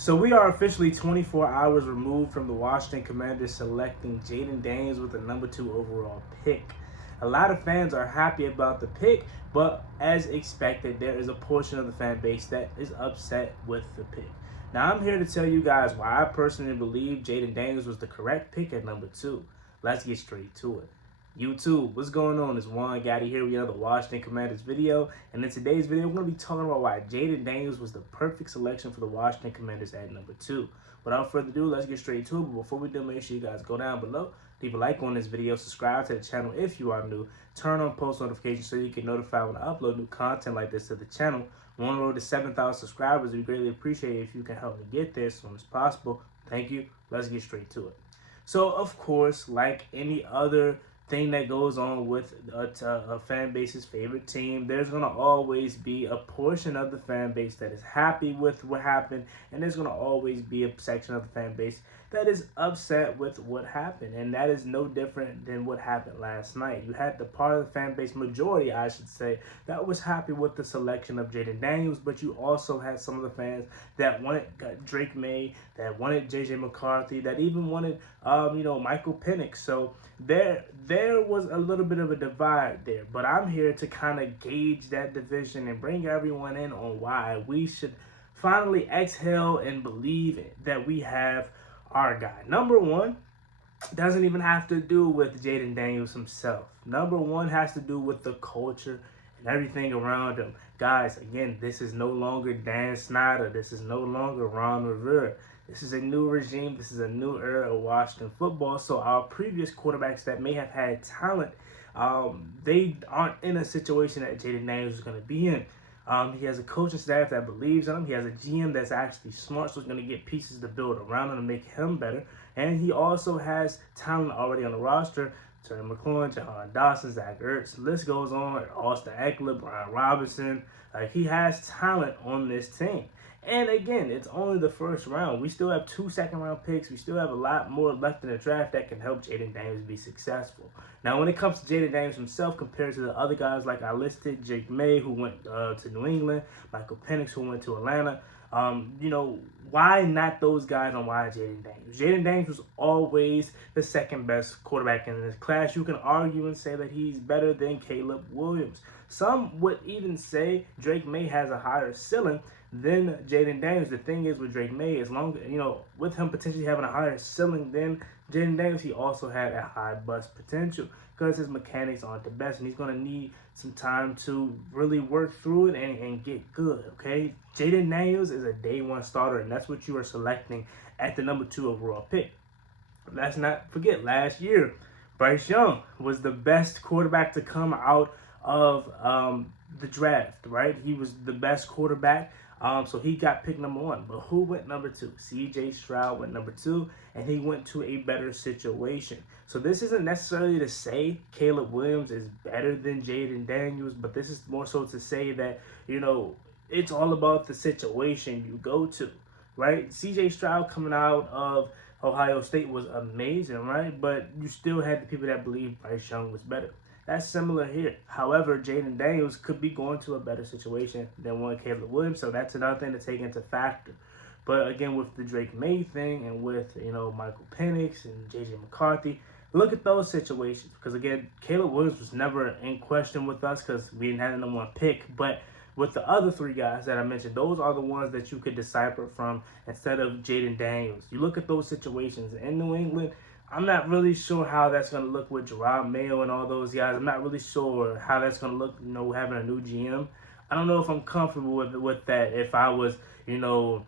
So we are officially 24 hours removed from the Washington Commanders selecting Jaden Daniels with the number 2 overall pick. A lot of fans are happy about the pick, but as expected, there is a portion of the fan base that is upset with the pick. Now I'm here to tell you guys why I personally believe Jaden Daniels was the correct pick at number 2. Let's get straight to it. YouTube, what's going on? It's Juan Gotti here with another Washington Commanders video. And in today's video, we're going to be talking about why Jaden Daniels was the perfect selection for the Washington Commanders at number 2. Without further ado, let's get straight to it. But before we do, make sure you guys go down below, leave a like on this video, subscribe to the channel if you are new, turn on post notifications so you get notified when I upload new content like this to the channel. We're on the road to 7,000 subscribers. We greatly appreciate it if you can help me get there as soon as possible. Thank you. Let's get straight to it. So, of course, like any other thing that goes on with a fan base's favorite team, there's going to always be a portion of the fan base that is happy with what happened, and there's going to always be a section of the fan base that is upset with what happened, and that is no different than what happened last night. You had the part of the fan base, majority I should say, that was happy with the selection of Jaden Daniels, but you also had some of the fans that wanted Drake May, that wanted JJ McCarthy, that even wanted Michael Penix. So there was a little bit of a divide there, but I'm here to kind of gauge that division and bring everyone in on why we should finally exhale and believe that we have our guy. Number one doesn't even have to do with Jaden Daniels himself. Number one has to do with the culture and everything around him. Guys, again, this is no longer Dan Snyder. This is no longer Ron Rivera. This is a new regime. This is a new era of Washington football. So our previous quarterbacks that may have had talent, they aren't in a situation that Jaden Daniels is going to be in. He has a coaching staff that believes in him. He has a GM that's actually smart, so he's going to get pieces to build around him to make him better. And he also has talent already on the roster. Terry McLaurin, Jahan Dawson, Zach Ertz, the list goes on. Austin Eckler, Brian Robinson. He has talent on this team. And again, it's only the first round. We still have 2 second-round picks. We still have a lot more left in the draft that can help Jaden Daniels be successful. Now, when it comes to Jaden Daniels himself, compared to the other guys like I listed, Jake May, who went to New England, Michael Penix, who went to Atlanta, why not those guys and why Jaden Daniels? Jaden Daniels was always the second best quarterback in this class. You can argue and say that he's better than Caleb Williams. Some would even say Drake May has a higher ceiling than Jaden Daniels. The thing is with Drake May, as long with him potentially having a higher ceiling than Jaden Daniels, he also had a high bust potential because his mechanics aren't the best, and he's going to need some time to really work through it and get good, okay? Jaden Daniels is a day one starter, and that's what you are selecting at the number 2 overall pick. Let's not forget, last year, Bryce Young was the best quarterback to come out of the draft, right? He was the best quarterback. So he got picked number 1. But who went number 2? C.J. Stroud went number 2, and he went to a better situation. So this isn't necessarily to say Caleb Williams is better than Jaden Daniels, but this is more so to say that, it's all about the situation you go to, right? C.J. Stroud coming out of Ohio State was amazing, right? But you still had the people that believe Bryce Young was better. That's similar here. However, Jaden Daniels could be going to a better situation than one Caleb Williams, so that's another thing to take into factor. But again, with the Drake May thing and with Michael Penix and JJ McCarthy, look at those situations. Because again, Caleb Williams was never in question with us because we didn't have the number 1 pick. But with the other 3 guys that I mentioned, those are the ones that you could decipher from instead of Jaden Daniels. You look at those situations in New England. I'm not really sure how that's going to look with Gerard Mayo and all those guys. I'm not really sure how that's going to look, having a new GM. I don't know if I'm comfortable with that if I was, saying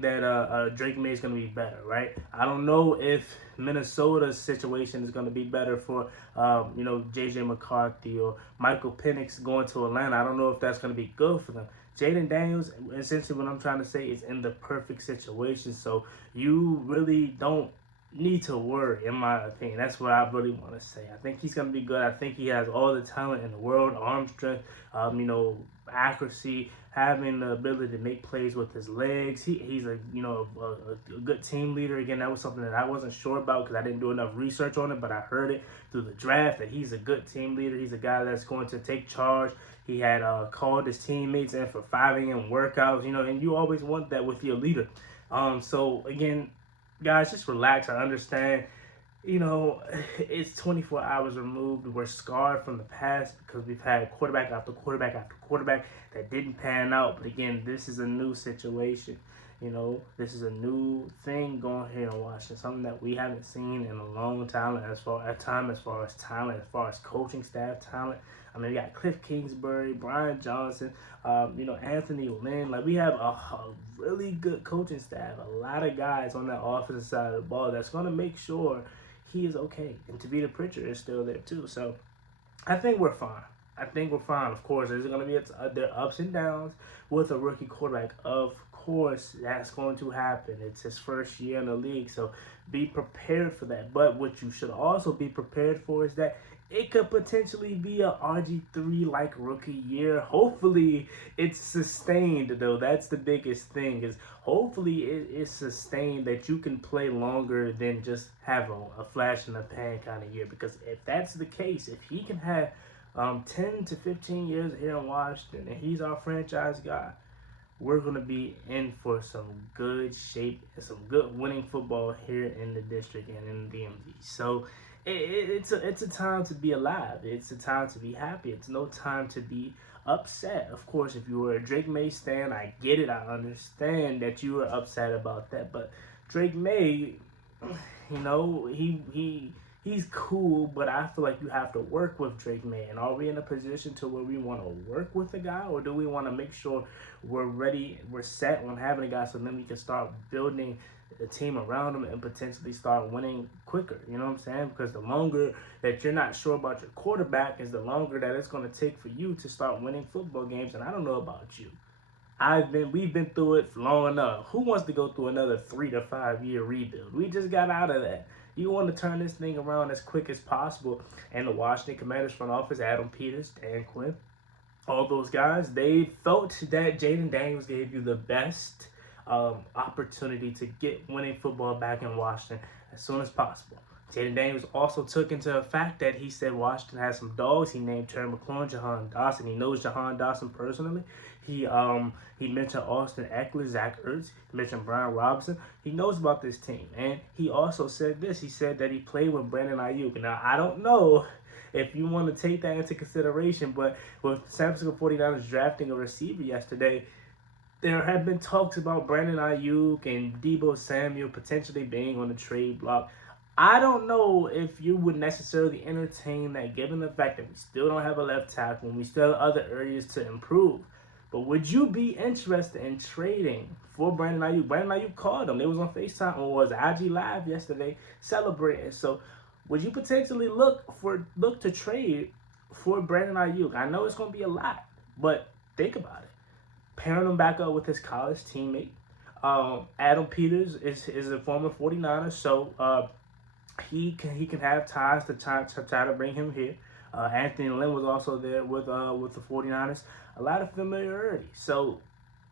that Drake May is going to be better, right? I don't know if Minnesota's situation is going to be better for, JJ McCarthy or Michael Penix going to Atlanta. I don't know if that's going to be good for them. Jaden Daniels, essentially what I'm trying to say, is in the perfect situation. So you really don't need to worry, in my opinion. That's what I really want to say. I think he's going to be good. I think he has all the talent in the world, arm strength, accuracy, having the ability to make plays with his legs. He's a good team leader. Again, that was something that I wasn't sure about because I didn't do enough research on it, but I heard it through the draft that he's a good team leader. He's a guy that's going to take charge. He had called his teammates in for 5 a.m. workouts, and you always want that with your leader. So again, guys, just relax. I understand, it's 24 hours removed. We're scarred from the past because we've had quarterback after quarterback after quarterback that didn't pan out. But again, this is a new situation. This is a new thing going here in Washington, something that we haven't seen in a long time as far as talent, as far as coaching staff talent. I mean, we got Cliff Kingsbury, Brian Johnson, Anthony Lynn. Like, we have a really good coaching staff, a lot of guys on that offensive side of the ball that's going to make sure he is okay. And Tavita Pritchard is still there too. So I think we're fine. Of course, there's going to be there are ups and downs with a rookie quarterback. Of course, that's going to happen. It's his first year in the league, so be prepared for that. But what you should also be prepared for is that it could potentially be a RG3-like rookie year. Hopefully, it's sustained, though. That's the biggest thing, is hopefully it is sustained that you can play longer than just have a flash in the pan kind of year. Because if that's the case, if he can have 10 to 15 years here in Washington and he's our franchise guy, we're going to be in for some good shape and some good winning football here in the district and in the DMV. So it's a time to be alive. It's a time to be happy. It's no time to be upset. Of course, if you were a Drake May stan, I get it. I understand that you were upset about that. But Drake May, he's cool, but I feel like you have to work with Drake May. And are we in a position to where we want to work with the guy, or do we want to make sure we're ready, we're set on having a guy so then we can start building a team around him and potentially start winning quicker? You know what I'm saying? Because the longer that you're not sure about your quarterback is the longer that it's going to take for you to start winning football games. And I don't know about you. We've been through it for long enough. Who wants to go through another 3 to 5 year rebuild? We just got out of that. You want to turn this thing around as quick as possible. And the Washington Commanders front office, Adam Peters, Dan Quinn, all those guys, they felt that Jaden Daniels gave you the best opportunity to get winning football back in Washington as soon as possible. Jaden Daniels also took into the fact that he said Washington has some dogs. He named Terry McLaurin, Jahan Dawson. He knows Jahan Dawson personally. He mentioned Austin Eckler, Zach Ertz. He mentioned Brian Robinson. He knows about this team. And he also said this. He said that he played with Brandon Ayuk. Now, I don't know if you want to take that into consideration, but with San Francisco 49ers drafting a receiver yesterday, there have been talks about Brandon Ayuk and Deebo Samuel potentially being on the trade block. I don't know if you would necessarily entertain that, given the fact that we still don't have a left tackle and we still have other areas to improve. But would you be interested in trading for Brandon Ayuk? Brandon Ayuk called him. They was on FaceTime or was IG Live yesterday celebrating. So would you potentially look to trade for Brandon Ayuk? I know it's going to be a lot, but think about it. Pairing him back up with his college teammate. Adam Peters is a former 49er, so he can have ties to try to bring him here. Anthony Lynn was also there with the 49ers. A lot of familiarity. So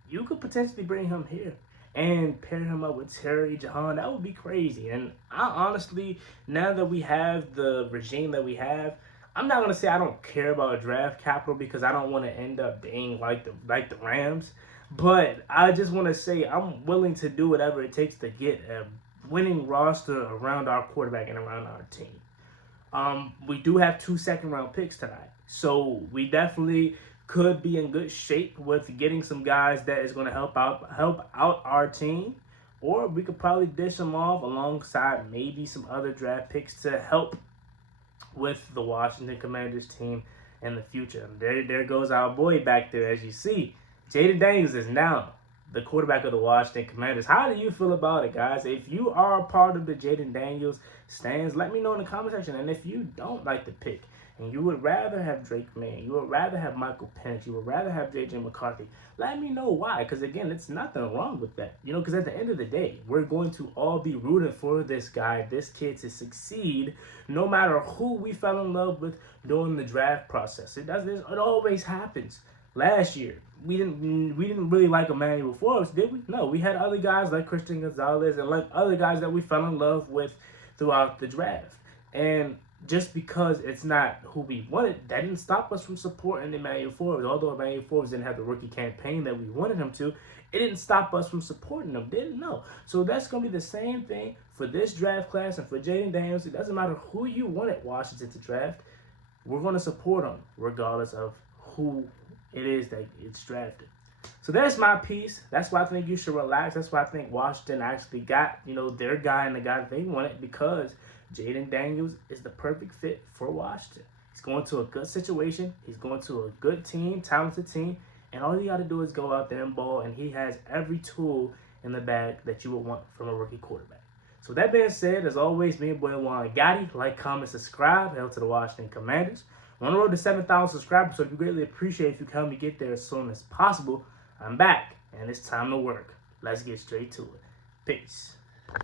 you could potentially bring him here and pair him up with Terry, Jahan. That would be crazy. And I honestly, now that we have the regime that we have, I'm not gonna say I don't care about draft capital because I don't want to end up being like the Rams. But I just want to say I'm willing to do whatever it takes to get a winning roster around our quarterback and around our team. We do have 2 second-round picks tonight, so we definitely could be in good shape with getting some guys that is going to help out our team, or we could probably dish them off alongside maybe some other draft picks to help with the Washington Commanders team in the future. And there goes our boy back there, as you see. Jaden Daniels is now the quarterback of the Washington Commanders. How do you feel about it, guys? If you are a part of the Jaden Daniels stands, let me know in the comment section. And if you don't like the pick, and you would rather have Drake May, you would rather have Michael Penix, you would rather have JJ McCarthy, let me know why. Because again, it's nothing wrong with that. Because at the end of the day, we're going to all be rooting for this guy, this kid to succeed, no matter who we fell in love with during the draft process. It always happens. Last year, we didn't really like Emmanuel Forbes, did we? No, we had other guys like Christian Gonzalez and like other guys that we fell in love with throughout the draft. And just because it's not who we wanted, that didn't stop us from supporting Emmanuel Forbes. Although Emmanuel Forbes didn't have the rookie campaign that we wanted him to, it didn't stop us from supporting him, didn't? No. So that's going to be the same thing for this draft class and for Jaden Daniels. It doesn't matter who you want at Washington to draft. We're going to support him regardless of who it is that it's drafted. So that's my piece. That's why I think you should relax. That's why I think Washington actually got, their guy and the guy that they wanted, because Jaden Daniels is the perfect fit for Washington. He's going to a good situation. He's going to a good team, talented team, and all you got to do is go out there and ball, and he has every tool in the bag that you would want from a rookie quarterback. So that being said, as always, me and boy Juan Gotti, like, comment, subscribe, hail to the Washington Commanders. We're on the road to 7,000 subscribers, so it'd be greatly appreciated if you can help me get there as soon as possible. I'm back, and it's time to work. Let's get straight to it. Peace.